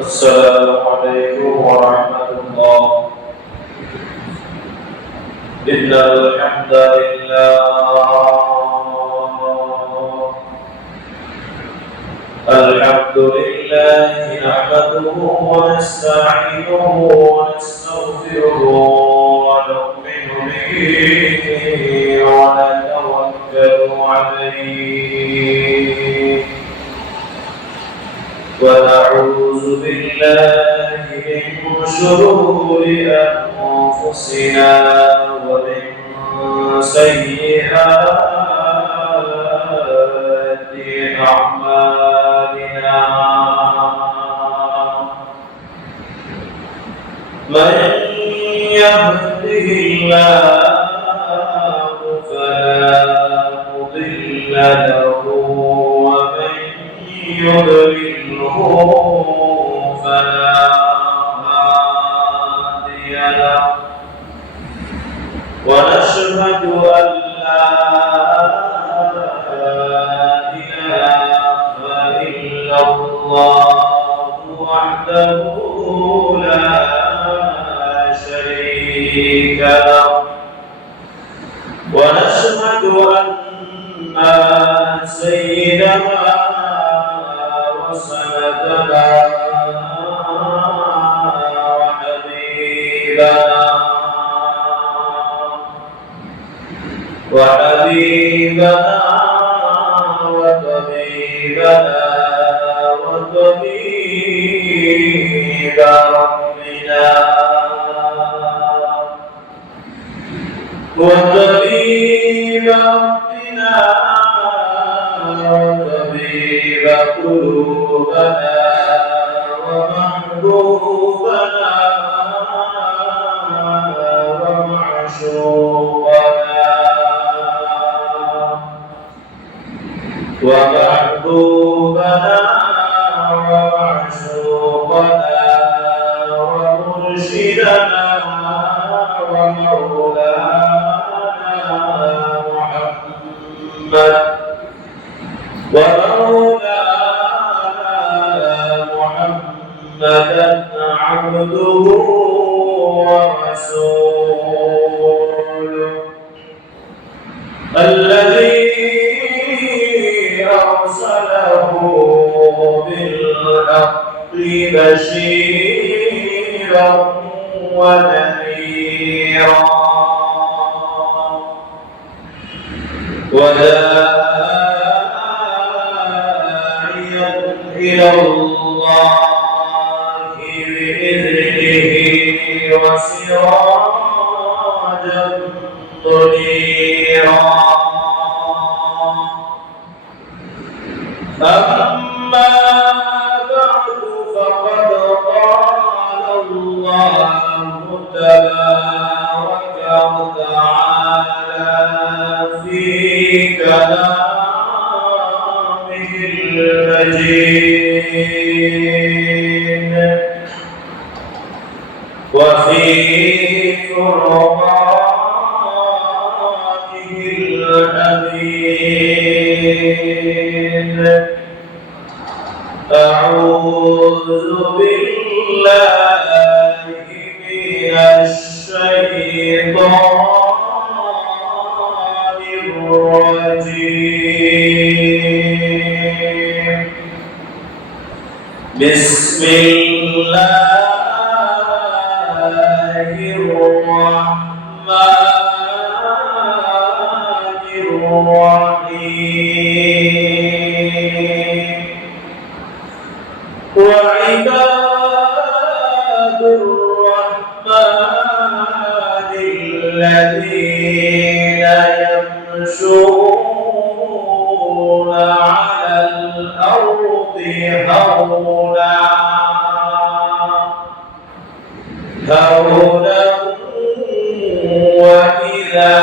السلام عليكم ورحمة الله. إن الحمد لله نحمده ونستعينه ونستغفره ونؤمن به ونتوكل عليه ونعوذ بالله من شرور أنفسنا ومن سيئات أعمالنا. من يهده الله فلا مضل له ومن يضلله فلا هادي له. ونشهد أن لا إله إلا الله وحده لا شريك له. ونشهد أن سيدنا وسندنا وحبيبنا وطبيبنا وطبيب ربنا وطبيب ربنا وطبيب قلوبنا ومحبوبنا ومعشوقنا ومحبوبنا ومعشوقنا ومرشدنا ومولانا محمد محمدا عبده ورسوله الذي أرسله بالحق بشيرا ونذيرا وداعيا إلى الله بإذنه وسراجا منيرا. أما بعد فقد قال الله تبارك وتعالى في كلامه المجيد وفي فرقانه الحميد. أعوذ بالله من الشيطان الرجيم. بسم الله الرحمن الرحيم. وعباد الرحمن الذين يمشون على الأرض هونا وإذا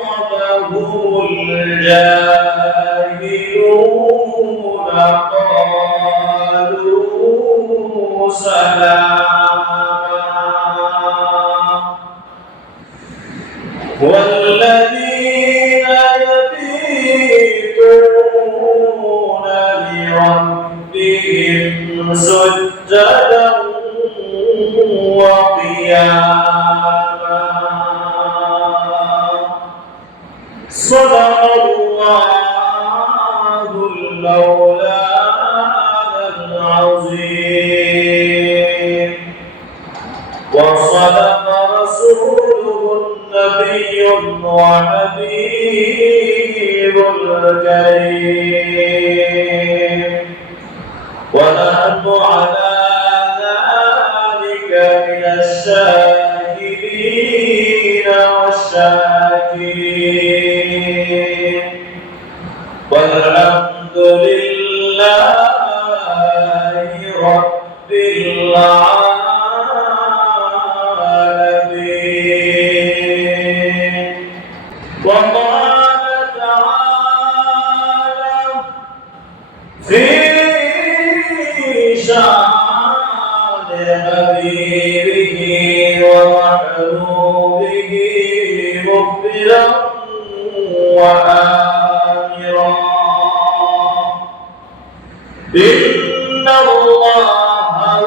خاطبهم الجاهلون قالوا سلاما. والذين يبيتون ربهم سجدا وقياما صدق الله المولانا العظيم وصدق رسوله النبي وحبيب الكريم ونحن على ذلك من الشاهدين والشاكرين والحمد لله رب العالمين وقال تعالى في شان حبيبه ومحبوبه مخبرا وآمرا إن الله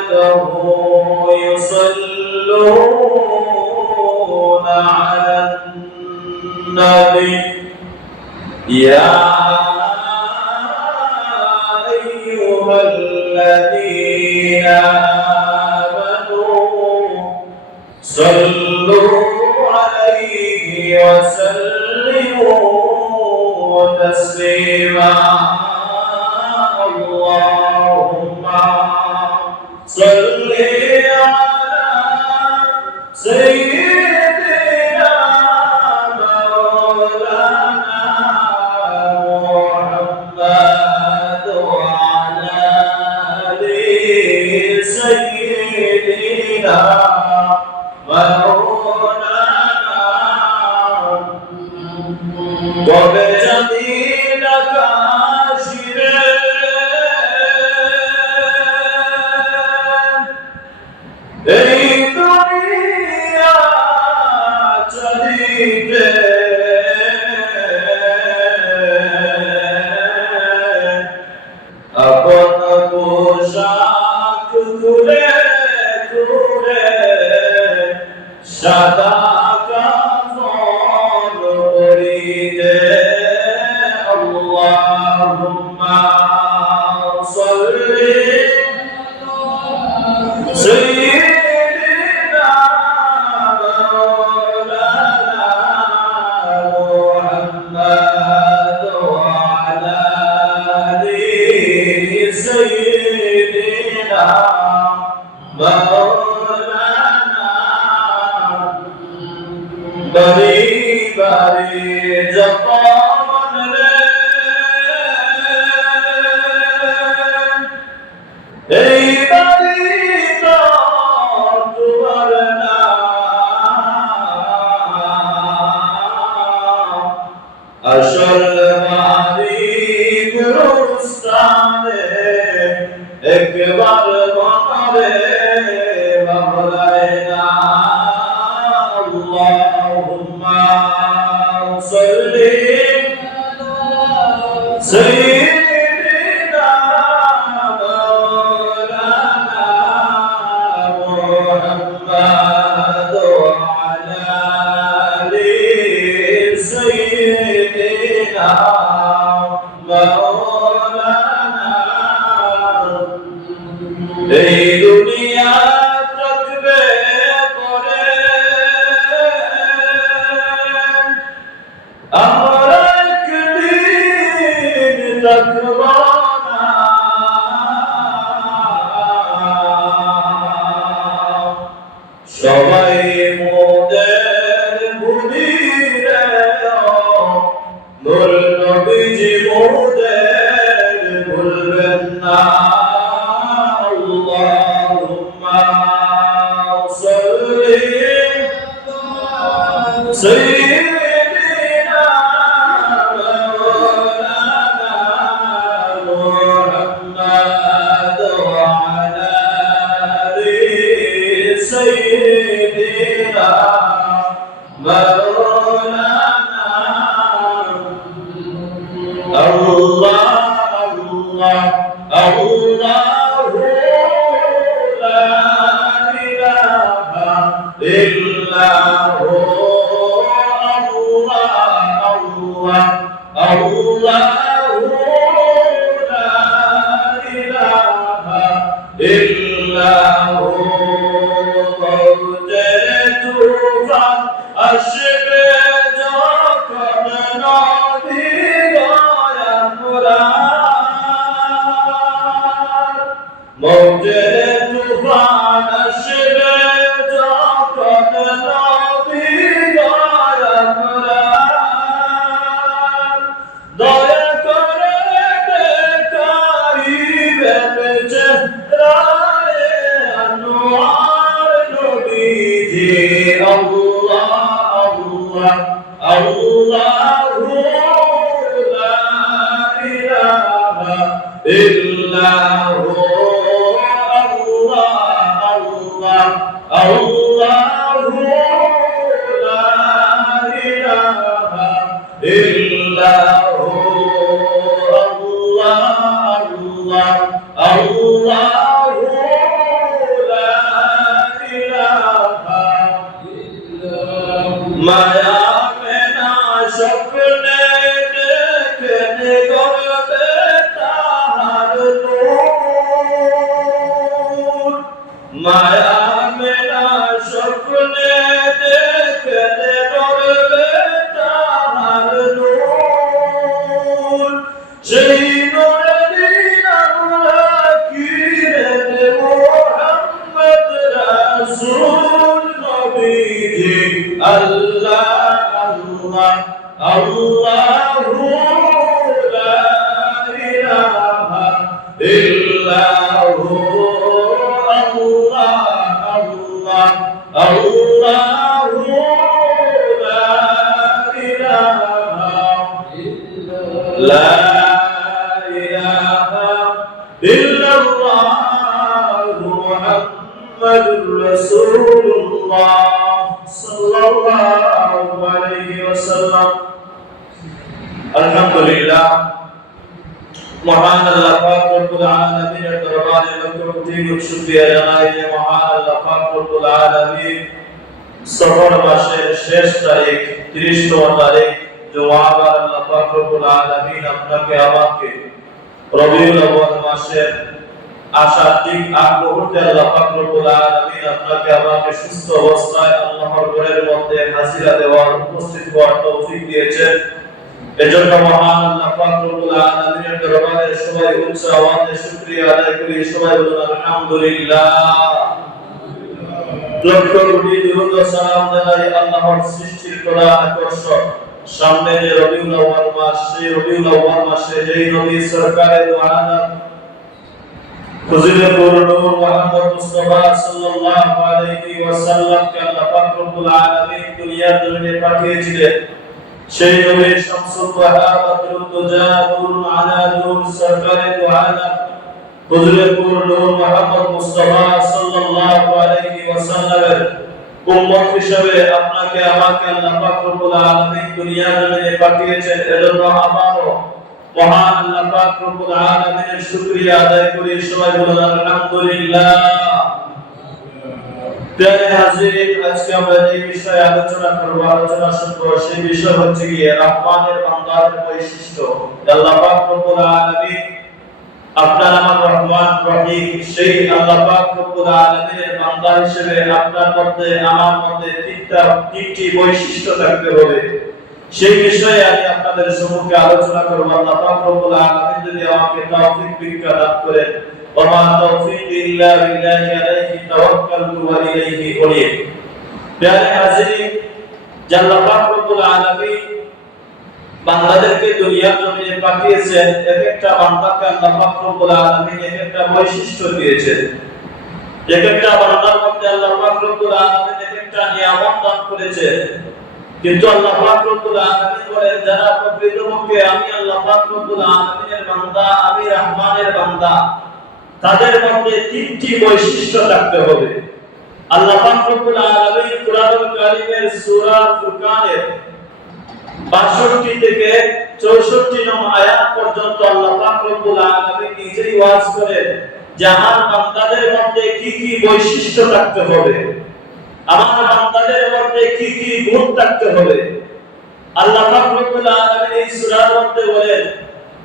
وملائكته يصلون على النبي يا أيها الذين آمنوا صلوا عليه وسلموا تسليما اللهم صل على سيدنا مولانا محمد وعلى آل سيدنا مولانا وبجميلك عاشرين এই দুনিয়া চলিতে আপন পোশাক তুলে তুলে সাদা কাফন পরিতে আল্লাহুম্মা সাল্লি سيدنا مولانا محمد وعلى آل سيدنا مولانا بری بری جپان لے এই বাড়ি তো তোমার নাম আসল বাড়ি গুরুস্থানে একবার মনে ভাবলাই না আল্লাহুম্মা সাল্লি سيدنا مولانا محمد وعلى آل سيدنا مولانا এই দুনিয়া থাকবে পরে আমরা একদিন থাকব না সবাই মোদের ভুলিলে নূর নবীজি মোদের ভুলবেন না আল্লাহুম্মা সাল্লি سيدنا مولانا محمد وعلى آل سيدنا مولانا Allah Allah Allahu la ilaha illahu Allah Allah Allahu la ilaha illahu tufan ashbe যখন নদী মৌজে তুফান আসবে যখন নদী দয়া করে দেখাইবেন চেহারায়ে আনোয়ার নবীজি আল্লাহ আল্লাহ আল্লাহু লা ইলাহা ইল্লাহু Allahu la ilaha illahu Allah Allah Allahu la ilaha illahu maya mein na sapne dekhne gorbe tahar noor maya স্বপ্নে দেখলে গর্বে তাহার নূর সেই নূরের নাম রাখিলেন মুহাম্মদ রাসূল নবীজি আল্লাহ আল্লাহ আল্লাহু লা ইলাহা ইল্লাহু Allahu la ilaha illallah Muhammadur Rasulullah sallallahu alaihi wasallam Alhamdulillah মহান আল্লাহ পাক রব্বুল আলামিনের দরবারে লক্ষ কোটি শুকরিয়া জানাই যে মহান আল্লাহ পাক রব্বুল আলামিন সফর মাসের শেষ তারিখ 30তম তারিখ জুমাবার আল্লাহ পাক রব্বুল আলামিন আপনাকে আমাকে রবিউল আউয়াল মাসের আশার ঠিক আগ মুহূর্তে আল্লাহ পাক রব্বুল আলামিন আপনাকে আমাকে সুস্থ অবস্থায় আল্লাহর ঘরের মধ্যে হাজিরা দেওয়ার উপস্থিত হওয়ার তৌফিক দিয়েছেন এজন্য মহান আল্লাহ পাক রব্বুল আলামিনের দরবারে সবাই উচ্চ আওয়াজে শুকরিয়া আদায় করি সবাই বলুন আলহামদুলিল্লাহ লক্ষ কোটি দরুদ ও সালাম জানাই আল্লাহর সৃষ্টির করা আকর্ষণ সামনে যে রবিউল আউয়াল মাস সেই রবিউল আউয়াল মাসে যেই নবী সরকারে দু আলাম ফজিলতুল নূর মুহাম্মদ মুস্তাফা সাল্লাল্লাহু আলাইহি ওয়াসাল্লাম কে আল্লাহ পাক রব্বুল আলামিন দুনিয়ার জমিনে পাঠিয়েছিলেন সেই নবী শামসুল ওয়াহাব বদরুদ দুজা নূরুন আলা নূর সরকারে দু আলাম ফজিলতুল নূর মুহাম্মদ মুস্তাফা সাল্লাল্লাহু আলাইহি ওয়াসাল্লামের উম্মত হিসেবে আপনাকে আমাকে আল্লাহ পাক রব্বুল আলামিন দুনিয়ার জমিনে পাঠিয়েছেন এজন্য আমারও মহান আল্লাহ পাক রব্বুল আলামিনের শুকরিয়া আদায় করি সবাই বলুন আলহামদুলিল্লাহ প্রিয় হাজিরিন আজকে আমরা যে বিষয়ে আলোচনা করব আলোচনা শুনবো সেই বিষয় হচ্ছে কি রহমানের বান্দাদের বৈশিষ্ট্য আল্লাহ পাক রব্বুল আলামিন আপনার আমার রহমান রহিম সেই আল্লাহ পাক রব্বুল আলামিনের বান্দা হিসেবে আপনার মধ্যে আমার মধ্যে তিনটি বৈশিষ্ট্য থাকতে হবে সেই বিষয়ে আমি আপনাদের সম্মুখে আলোচনা করব আল্লাহ পাক রব্বুল আলামিন যদি আমাকে তৌফিক বিজ্ঞা দান করেন ওমা তৌফিক ইল্লা বিল্লাহি আলাইহি তাওয়াক্কালতু ওয়া ইলাইহি উনীব প্রিয় হাজিরিন আল্লাহ পাক রব্বুল আলামিন বান্দাদেরকে দুনিয়ার জমিনে পাঠিয়েছেন এক একটা বান্দাকে আল্লাহ পাক রব্বুল আলামিন এক একটা বৈশিষ্ট্য দিয়েছেন এক একটা বান্দার মধ্যে আল্লাহ পাক রব্বুল আলামিন এক একটা নিয়ামত দান করেছেন কিন্তু আল্লাহ পাক রব্বুল আলামিন বলেন যারা প্রকৃতপক্ষে আমি আল্লাহ পাক রব্বুল আলামিনের বান্দা আমি রহমানের বান্দা তাদের মধ্যে তিনটি বৈশিষ্ট্য থাকতে হবে আল্লাহ পাক রব্বুল আলামিন কুরআনুল কারীমের সূরা ফুরকানের 62 থেকে 64 নং আয়াত পর্যন্ত আল্লাহ পাক রব্বুল আলামিন নিজেই ওয়াজ করেন যে আমার বান্দাদের মধ্যে কি কি বৈশিষ্ট্য থাকতে হবে, আমার বান্দাদের মধ্যে কি কি গুণ থাকতে হবে। আল্লাহ পাক রব্বুল আলামিন এই সূরার মধ্যে বলেন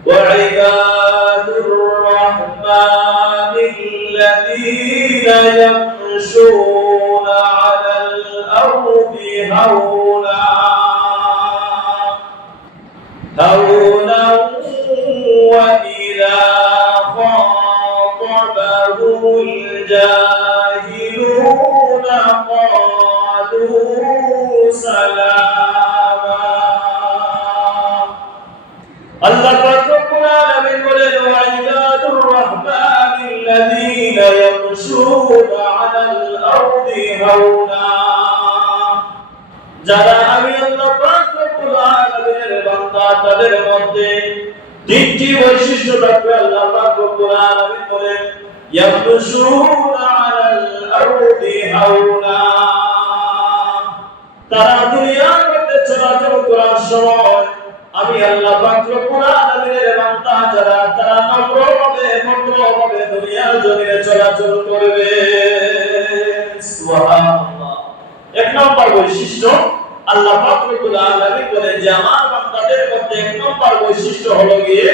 ওয়াইবাদুর রাহমানিল্লাযীনা ইয়ামশুনা আলাল আরদি হাওনা هونا وإذا خاطبهم الجاهلون قالوا سلاما الله رب العالمين وعباد الرحمن الذين يمشون على الأرض هونا যারা আমি আল্লাহ পাক রব্বুল আলামিনের বান্দা তাদের মধ্যে তিনটি বৈশিষ্ট্য থাকবে। আল্লাহ পাক রব্বুল আলামিন বলেন ইয়ামশুনা আলাল আরদি হাওনা, তারা দুনিয়ার মধ্যে চলাচল করার সময় আমি আল্লাহ পাক রব্বুল আলামিনের বান্দা যারা তারা নম্রভাবে দুনিয়ার জমিনে চলাচল করবে। সুবহানাল্লাহ। এক নম্বর বৈশিষ্ট্য আল্লাহ পাক রব্বুল আলামিন বলেন যে আমার বান্দাদের মধ্যে এক নম্বর বৈশিষ্ট্য হলো গিয়ে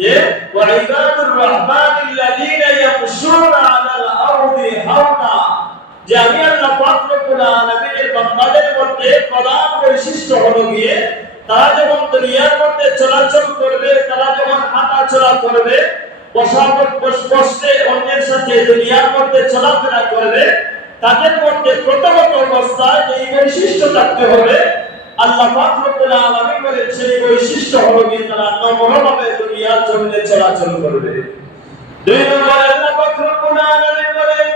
যে ওয়াইবাদুর রাহমানিল্লাযীনা ইয়ামশুনা আলাল আরদি হাওনা, যে আমি আল্লাহ পাক রব্বুল আলামিনের বান্দাদের মধ্যে প্রধান বৈশিষ্ট্য হলো গিয়ে তারা যখন দুনিয়ার মধ্যে চলাচল করবে, তারা যখন হাঁটাচলা করবে, বসতে অন্যের সাথে দুনিয়ার মধ্যে চলাফেরা করবে, তাদের মধ্যে প্রথমত অবস্থায় এই বৈশিষ্ট্য থাকতে হবে। আল্লাহ পাক রব্বুল আলামিন বলেন সেই বৈশিষ্ট্য হলো যে তারা নম্রভাবে দুনিয়ার জমিনে চলাচল করবে। দুই নম্বরে আল্লাহ পাক রব্বুল আলামিন বলেন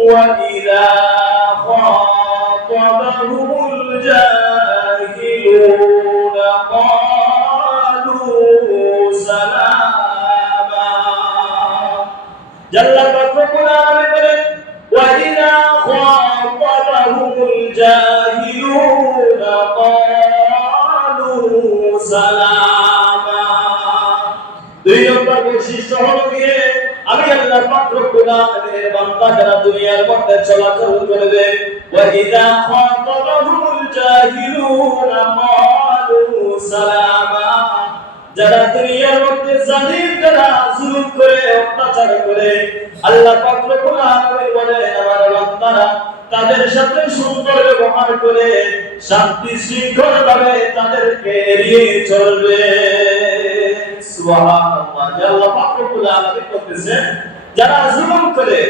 ওয়া ইযা খাতাবাহুমুল জাহিলুনা ক্বালু সালামা। আল্লাহ পাক রব্বুল আলামিন বলেন وَإِذَا خَاطَبَهُمُ الْجَاهِلُونَ قَالُوا سَلَامًا। দুই নম্বর বৈশিষ্ট্য হলো গিয়ে আমি আল্লাহ পাক রব্বুল আলামিনের বান্দা যারা দুনিয়ার মধ্যে চলাচল করবে وَإِذَا خَاطَبَهُمُ الْجَاهِلُونَ قَالُوا سَلَامًا, যারা দুনিয়ার মধ্যে জালিম যারা জুলুম করে অত্যাচার করে আল্লাহ পাক রব্বুল আলামিন বলেন আমার বান্দারা তাদের সাথে সুন্দর ব্যবহার করে শান্তি শৃঙ্খলা ভাবে তাদেরকে এড়িয়ে চলবে। সুবহানাল্লাহ। আল্লাহ পাক রব্বুল আলামিন বলতেছেন যারা জুলুম করে,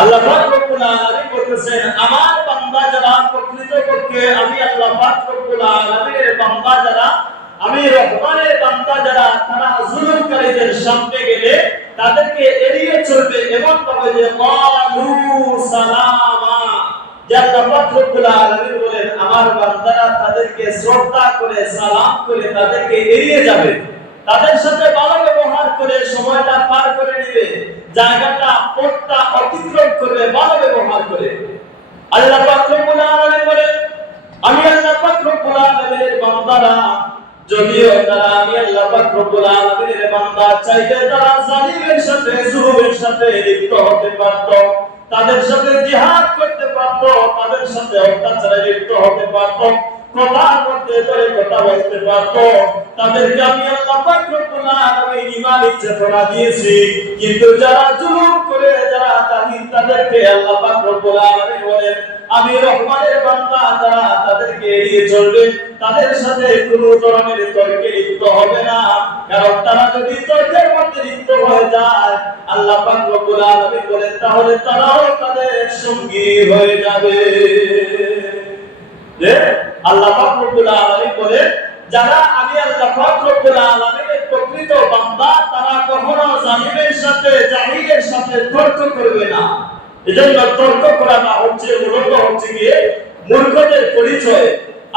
আল্লাহ পাক রব্বুল আলামিন বলতেছেন আমার বান্দা যারা প্রকৃতপক্ষে আমি আল্লাহ পাক রব্বুল আলামিনের বান্দা যারা আমি রহমানের বান্দা যারা তারা জুলুমকারীদের সামনে গেলে তাদেরকে এড়িয়ে চলবে এমন ভাবে যে ক্বালু সালামা, যে আল্লাহ পাক রব্বুল আলামিন বলেন আমার বান্দারা তাদেরকে শ্রদ্ধা করে সালাম করে তাদেরকে এড়িয়ে যাবে, তাদের সাথে ভালো ব্যবহার করে সময়টা পার করে নেবে, জায়গাটা পথটা অতিক্রম করবে ভালো ব্যবহার করে। আল্লাহ পাক রব্বুল আলামিন বলেন আমি আল্লাহ পাক রব্বুল আলামিনের বান্দারা যদিও তারা আমি আল্লাহ পাক রব্বুল আলামিনের বান্দা চাইলে তারা জালিমের সাথে জুলুমের সাথে লিপ্ত হতে পারত, তাদের সাথে জিহাদ করতে পারত, তাদের সাথে অত্যাচারে লিপ্ত হতে পারত, কথার মধ্যে ধরে কথা বলতে পারত, তাদেরকে আমি আল্লাহ পাক রব্বুল আলামিন ঈমানের চেতনা দিয়েছি। কিন্তু যারা জুলুম করে যারা জাহিল তাদেরকে আল্লাহ পাক রব্বুল আলামিন বলেন আমি রহমানের বান্দা যারা তাদেরকে এড়িয়ে চলবে, তাদের সাথে কোনো ধরনের তর্কে লিপ্ত হবে না, কারণ তারা যদি তর্কের মধ্যে লিপ্ত হয়ে যায় আল্লাহ পাক রব্বুল আলামিন বলেন তাহলে তারাও তাদের সঙ্গী হয়ে যাবে। আল্লাহ পাক রব্বুল আলামিন বলেন যারা আমি আল্লাহ পাক রব্বুল আলামিনের প্রকৃত বান্দা তারা কখনো জালিমের সাথে জাহিলের সাথে তর্ক করবে না। এজন্য তর্ক করাটা হচ্ছে মূলত হচ্ছে গিয়ে মূর্খদের পরিচয়।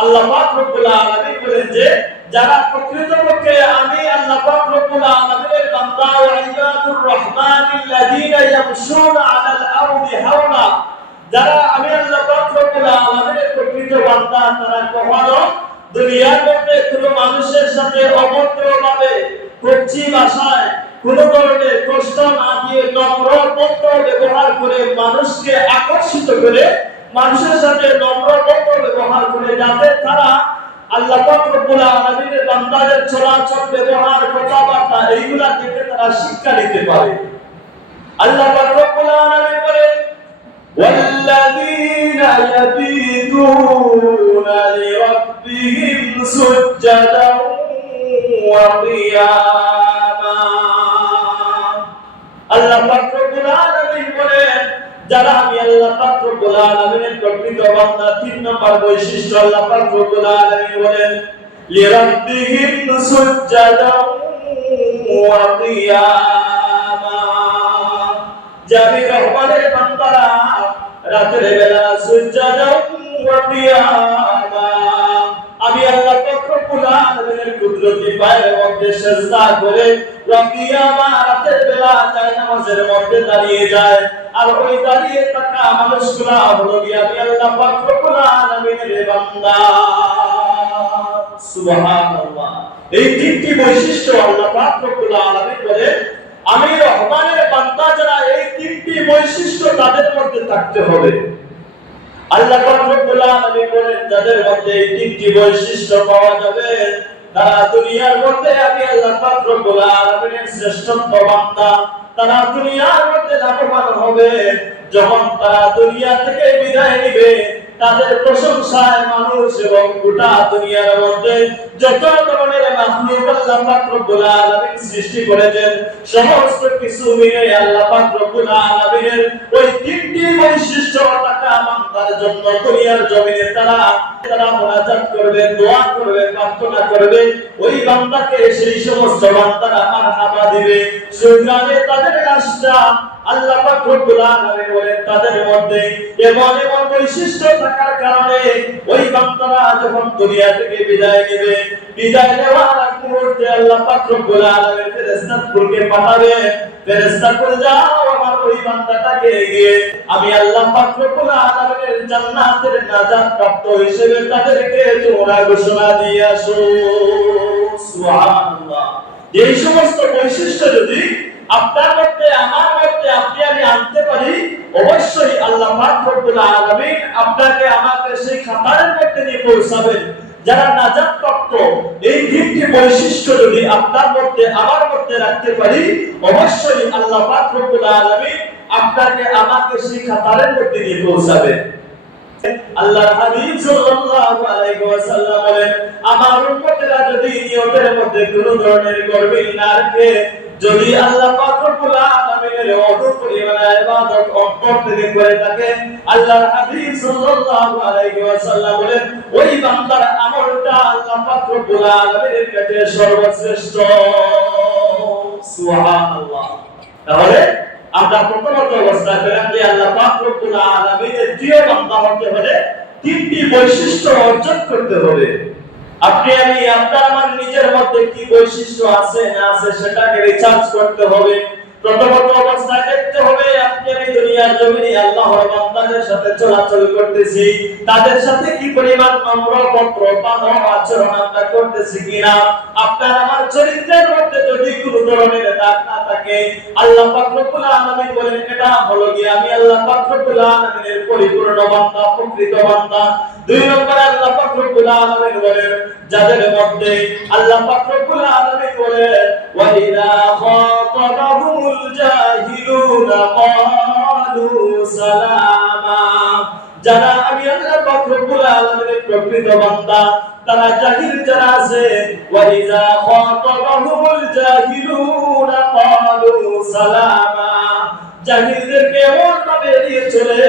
আল্লাহ পাক রব্বুল আলামিন বলেন যে যারা প্রকৃতপক্ষে আমি আল্লাহ পাক রব্বুল আলামিনের বান্দা ওয়া ইবাদুর রাহমানিল্লাযীনা ইয়ামশুনা আলাল আরদি হাওনা, যারা আমি আল্লাহ পাক রব্বুল আলামিনের প্রকৃত বান্দা তারা কখনো দুনিয়ার মধ্যে কোনো মানুষের সাথে অভদ্রভাবে কচ্ছি ভাষায় কোন ধরনের কষ্ট না দিয়ে নম্র ভদ্র ব্যবহার করে মানুষকে আকর্ষিত করে মানুষের সাথে নম্র ভদ্র ব্যবহার করে যাতে তারা আল্লাহ পাক রব্বুল আলামিনের বান্দাদের চলাচল ব্যবহার কথাবার্তা এইগুলা থেকে তারা শিক্ষা নিতে পারে। আল্লাহ পাক রব্বুল আলামিন বলেন والذين يبيتون لربهم سجدا وقياما আল্লাহ পাক রব্বুল আলামিন বলেন যারা আমি আল্লাহ পাক রব্বুল আলামিনের প্রকৃত বান্দা। 3 নম্বর বৈশিষ্ট্য আল্লাহ পাক রব্বুল আলামিন বলেন লিরাব্বিহিম সুজদান ওয়া কিয়ামা। যারা রহমানের বান্দারা রাতের বেলা সুজদান ওয়া কিয়ামা আমি আল্লাহ পাক রব্বুল আলামিনের কুদরতি পায়ের মধ্যে সিজদা করে ওয়া কিয়ামা রাতের বেলা যায় নামাজের মধ্যে দাঁড়িয়ে যায়। আর ওই দাঁড়িয়ে থাকা মানুষগুলা হলো আমি আল্লাহ পাক রব্বুল আলামিনের বান্দা। সুবহানাল্লাহ। এই তিনটি বৈশিষ্ট্য আল্লাহ পাক রব্বুল আলামিন বলেন আমি রহমানের বান্দা যারা এই তিনটি বৈশিষ্ট্য তাদের মধ্যে থাকতে হবে। আল্লাহ পাক রব্বুল আলামিন বলেন যাদের মধ্যে এই তিনটি বৈশিষ্ট্য পাওয়া যাবে তারা দুনিয়ার মধ্যে আমি আল্লাহ পাক রব্বুল আলামিনের শ্রেষ্ঠত্ব বান্দা। তারা দুনিয়ার মধ্যে লাভবান হবে। যখন তারা দুনিয়া থেকে বিদায় নিবে তাদের প্রশংসায় মানুষ এবং গোটা দুনিয়ার মধ্যে যত ধরনের মাখলুক আল্লাহ পাক রব্বুল আলামিন সৃষ্টি করেছেন সমস্ত কিছু মিলে আল্লাহ পাক রব্বুল আলামিনের ওই তিনটি বৈশিষ্ট্য থাকা বান্দার জন্য দুনিয়ার জমিনে তারা মুনাজাত করবে, দোয়া করবে, প্রার্থনা করবে। ওই বান্দাকে সেই সমস্ত বান্দারা মারহাবা দিবে। সুতরাং তাদের রাস্তা আল্লাহ পাক রব্বুল আলামিন বলেন তাদের মধ্যে এমন এমন বৈশিষ্ট্য থাকার কারণে ওই বান্দারা যখন দুনিয়া থেকে বিদায় নেবে বিদায় নেওয়ার আগ মুহূর্তে আল্লাহ পাক রব্বুল আলামিন ফেরেশতাগুলোকে পাঠাবে। ফেরেশতাগুলো যাও আমার ওই বান্দাটাকে গিয়ে আমি আল্লাহ পাক রব্বুল আলামিনের জান্নাতের নাজাত প্রাপ্ত হিসেবে তাদেরকে তোমরা ঘোষণা দিয়ে আসো। সুবহানাল্লাহ। এই সমস্ত বৈশিষ্ট্য যদি আপনার মধ্যে আমার মধ্যে আপনি আমি আনতে পারি অবশ্যই আল্লাহ পাক রব্বুল আলামিন আপনাকে আমাকে সেই খাতারের মধ্যে নিয়ে পৌঁছাবেন যারা নাজাত প্রাপ্ত। এই তিনটি বৈশিষ্ট্য যদি আপনার মধ্যে আমার মধ্যে রাখতে পারি অবশ্যই আল্লাহ পাক রব্বুল আলামিন আপনাকে আমাকে সেই খাতারের মধ্যে নিয়ে পৌঁছাবেন। আল্লাহর হাবিব সাল্লাল্লাহু আলাইহি ওয়াসাল্লাম বলেন আমার উম্মতেরা যদি নিয়তের মধ্যে কোনো ধরনের গর্বিল না রাখে যদি আল্লাহ পাক রব্বুল আলামিনের অদূর পরিমাণে ইবাদত অন্তর থেকে করে থাকে আল্লাহর হাবিব সাল্লাল্লাহু আলাইহি ওয়াসাল্লাম বলেন ওই বান্দার আমলটা আল্লাহ পাক রব্বুল আলামিনের কাছে সর্বশ্রেষ্ঠ। সুবহানাল্লাহ। তাহলে আমরা প্রথমত অবস্থা পেলাম যে আল্লাহ পাক রব্বুল আলামিনের প্রিয় বান্দা হতে হলে তিনটি বৈশিষ্ট্য অর্জন করতে হবে। আপনি আমি আপনার আমার নিজের মধ্যে কি বৈশিষ্ট্য আছে না আছে সেটাকে রিসার্চ করতে হবে। প্রথমত অবস্থায় দেখতে হবে আপনি আমি দুনিয়ার জমিনে আল্লাহর বান্দাদের সাথে চলাচল করতেছি তাদের সাথে কি পরিমাণ নম্র ভদ্র মানব আচরণ আমরা করতেছি কিনা। আপনার আমার চরিত্রের মধ্যে যদি কোনো ধরনের দাগ না থাকে আল্লাহ পাক রব্বুল আলামিন বলেন এটা হলো কি আমি আল্লাহ পাক রব্বুল আলামিনের পরিপূর্ণ বান্দা, প্রকৃত বান্দা। 2 নম্বরে আল্লাহ পাক রব্বুল আলামিন বলেন যাদের মধ্যে আল্লাহ পাক রব্বুল আলামিন বলেন ওয়া ইযা খাতাবাহুমুল জাহিলুনা ক্বালু সালামা। যারা আমি আল্লাহ পাক রব্বুল আলামিনের প্রকৃত বান্দা তারা জাহিল যারা আছে ওয়া ইযা খাতাবাহুমুল জাহিলুনা ক্বালু সালামা। জাহিলদেরকে এমন ভাবে এড়িয়ে চলে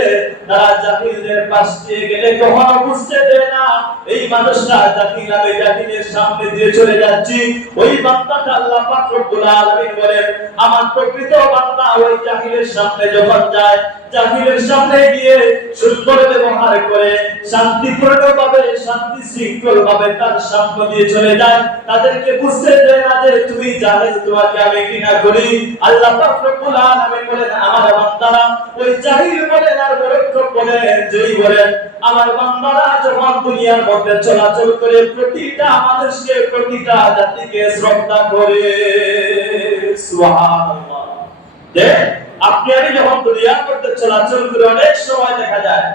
তারা জাহিলদের পাশ দিয়ে গেলে কখনো বুঝতে দেয় না এই মানুষটা জাহিল, আমি জাহিলের সামনে দিয়ে চলে যাচ্ছি। ওই বান্দাটা আল্লাহ পাক রব্বুল আলামিন বলেন আমার প্রকৃত বান্দা ওই জাহিলের সামনে যখন যায় জাহিলের সামনে গিয়ে সুন্দর ব্যবহার করে শান্তিপূর্ণভাবে শান্তি শৃঙ্খলভাবে তার সামনে দিয়ে চলে যায়। তাদেরকে বুঝতে দেয় না যে তুমি জাহেল, তোমাকে আমি ঘৃণা করি। আল্লাহ পাক রব্বুল আলামিন বলেন আমার বান্দারা ওই জাহিল বলেন আর মূর্খ বলেন যেই বলেন আমার বান্দারা যখন দুনিয়ার মধ্যে চলাচল করে প্রতিটা মানুষকে প্রতিটা জাতিকে শ্রদ্ধা করে। সুবহানাল্লাহ। যে আপনি আমি যখন দুনিয়ার মধ্যে চলাচল করি অনেক সময় দেখা যায়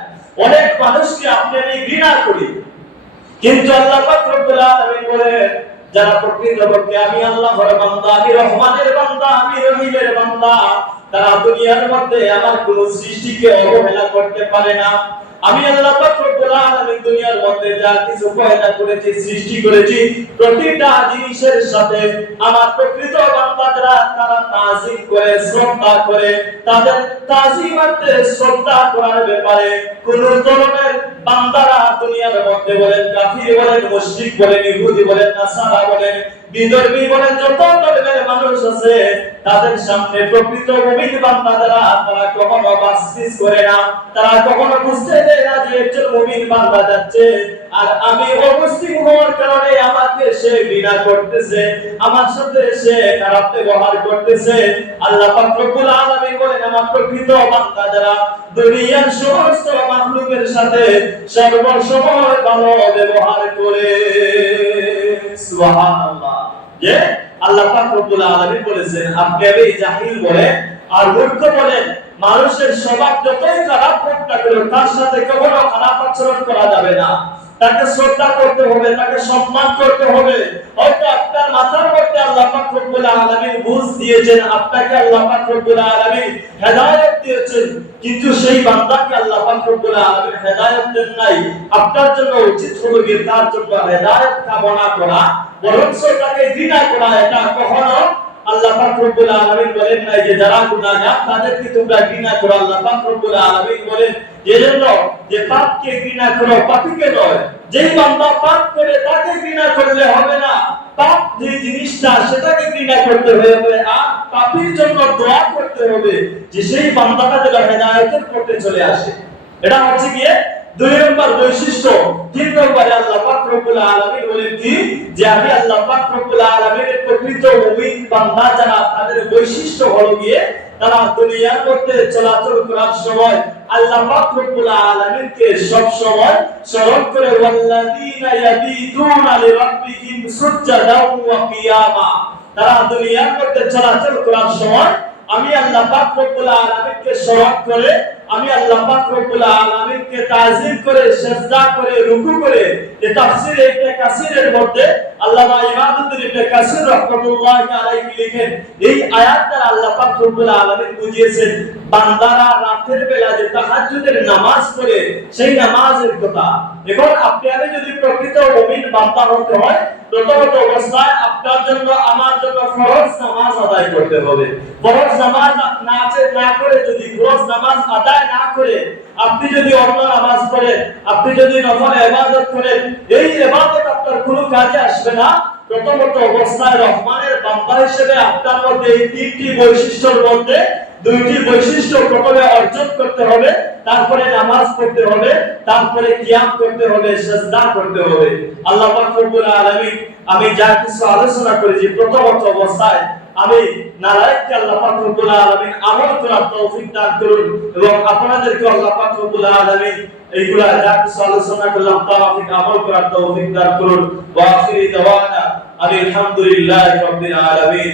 অনেক মানুষকে আপনি আমি ঘৃণা করি, কিন্তু আল্লাহ পাক রব্বুল আলামিন বলেন যারা প্রকৃতপক্ষে আমি আল্লাহর বান্দা, আমি রহমানের বান্দা, আমি রহিমের বান্দা, তারা দুনিয়ার মধ্যে আমার কোন সৃষ্টিকে অবহেলা করতে পারে না। আমি আল্লাহ পাক রব্বুল আলামিন দুনিয়ার মধ্যে যা কিছু পয়দা করেছি, সৃষ্টি করেছি, প্রতিটা জিনিসের সাথে আমার প্রকৃত বান্দারা তারা তাজিম করে, শ্রদ্ধা করে। তাদের তাজিম করতে, শ্রদ্ধা করার ব্যাপারে কোন ধরনের বান্দারা দুনিয়ার মধ্যে বলেন কাফির বলেন, মুশরিক বলেন, ইহুদি বলেন, নাসারা বলেন, বিধর্মী বলেন, যত ধর্মের মানুষ আছে তাদের সামনে প্রকৃত মুমিন বান্দারা তারা কখনো বাসিস করে না, তারা কখনো বুঝতে দেয় না যে একজন মুমিন বান্দা যাচ্ছে আর আমি অমুসলিম হওয়ার কারণে আমাকে সে ঘৃণা করতেছে, আমার সাথে সে খারাপ ব্যবহার করতেছে। আল্লাহ পাক রব্বুল আলামিন বলেন আমার প্রকৃত বান্দা যারা দুনিয়ার সমস্ত মাখলুকের সাথে সর্বসময় ভালো ব্যবহার করে। সুবহানাল্লাহ। যে আল্লাহ পাক রব্বুল আলামিন বলেছেন আপনি এই জাহিল বলেন আর মূর্খ বলেন মানুষের স্বভাব যতই খারাপ হোক না কেন তার সাথে কখনো খারাপ আচরণ করা যাবে না, তাকে শ্রদ্ধা করতে হবে, তাকে সম্মান করতে হবে। হয়তো আপনার মাথার মধ্যে আল্লাহ পাক রব্বুল আলামিন বুঝ দিয়েছেন, আপনাকে আল্লাহ পাক রব্বুল আলামিন হেদায়েত দিয়েছেন, কিন্তু সেই বান্দাকে আল্লাহ পাক রব্বুল আলামিন হেদায়েত দেন নাই। আপনার জন্য উচিত হলো যে তার জন্য হেদায়েত কামনা করা, বরং তাকে ঘৃণা করা। এটা কখনো আল্লাহ পাক রব্বুল আলামিন বলেন নাই যে যারা গুনাহগার তাদেরকে তোমরা ঘৃণা করো। আল্লাহ পাক রব্বুল আলামিন বলেন এজন্য যে পাপকে ঘৃণা করো, পাপীকে নয়। যেই বান্দা পাপ করে তাকে ঘৃণা করলে হবে না, পাপ যে জিনিসটা সেটাকে ঘৃণা করতে হবে আর পাপীর জন্য দোয়া করতে হবে যে সেই বান্দাটা যেন হেদায়েতের পথে চলে আসে। এটা হচ্ছে গিয়ে দুই নম্বর বৈশিষ্ট্য। তিন নম্বরে আল্লাহ পাক রব্বুল আলামিন বলেন কি যে আমি আল্লাহ পাক রব্বুল আলামিনের প্রকৃত মুমিন বান্দা যারা তাদের বৈশিষ্ট্য হলো গিয়ে তারা দুনিয়ার মধ্যে চলাচল করার সময় আল্লাহ পাক রব্বুল আলামিনকে সব সময় স্মরণ করে ওয়াল্লাযীনা ইয়াবিতুনা লিরাব্বিহিম সুজদাও ওয়া কিয়ামা। তারা দুনিয়ার মধ্যে চলাচল করার সময় আমি আল্লাহ পাক রব্বুল আলামিনকে স্মরণ করে, আমি আল্লাহ পাক রব্বুল আলামিনকে তাজিম করে, সিজদা করে, রুকু করে। এই তাফসীর ইবনে কাসিরের মধ্যে আল্লামা ইমামুদ্দিন ইবনে কাসির রাহমাতুল্লাহি আলাইহি লিখেন এই আয়াতটা আল্লাহ পাক রব্বুল আলামিন বুঝিয়েছেন বান্দারা রাতের বেলা যে তাহাজ্জুদের নামাজ পড়ে সেই নামাজের কথা। এখন আপনি আমি যদি প্রকৃত মুমিন বান্দা হতে হয় প্রথমত অবস্থায় আপনার জন্য আমার জন্য ফরজ নামাজ আদায় করতে হবে। ফরজ নামাজ না করে যদি ফরজ নামাজ আদায় না করে আপনি যদি অন্য নামাজ পড়েন, আপনি যদি নফল ইবাদত করেন, এই ইবাদত আপনার কোনো কাজে আসবে না। প্রথমত অবস্থায় রহমানের বান্দা হিসেবে আপনার মধ্যে এই তিনটি বৈশিষ্ট্যের মধ্যে দুইটি বৈশিষ্ট্য প্রথমে অর্জন করতে হবে, তারপরে নামাজ পড়তে হবে, তারপরে কিয়াম করতে হবে, সিজদা করতে হবে। আল্লাহ পাক রব্বুল আলামিন আমি যা কিছু আলোচনা করেছি প্রথমত অবস্থায় আমি নালায়েককে আল্লাহ পাক রব্বুল আলামিন আমল করার তৌফিক দান করুন এবং আপনাদেরকে আল্লাহ পাক রব্বুল আলামিন এইগুলা যা কিছু আলোচনা করলাম তার আমল করার তৌফিক দান করুন। ওয়া আখিরি দাওয়ানা আলহামদুলিল্লাহি রাব্বিল আলামিন।